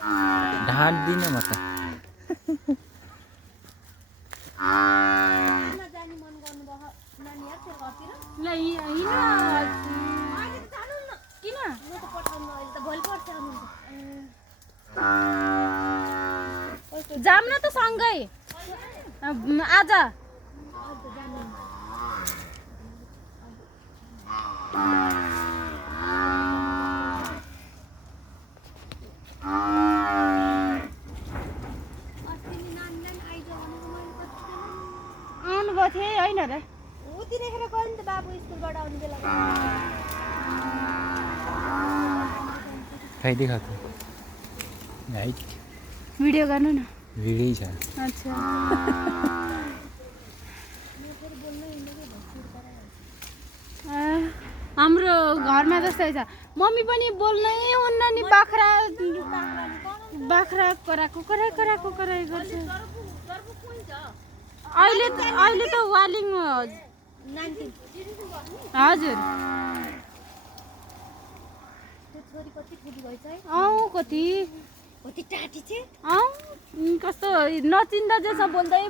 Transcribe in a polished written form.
ढाँट दिन म त जाम न त सँगै आज आउनुभएको थिएँ होइन र उति देखेर गयो नि त बाबु स्कुलबाट आउने बेला खाइदिए खा त हाइट भिडियो गर्नु न भिडै छ अच्छा हाम्रो घरमा जस्तै छ मम्मी पनि बोल्नै हुन्न नि बाख्रा कराएको कराई गर्छ अहिले त वालिङ हजुर कति टाटी चाहिँ कस्तो नचिन्दा जस्तो बोल्दैन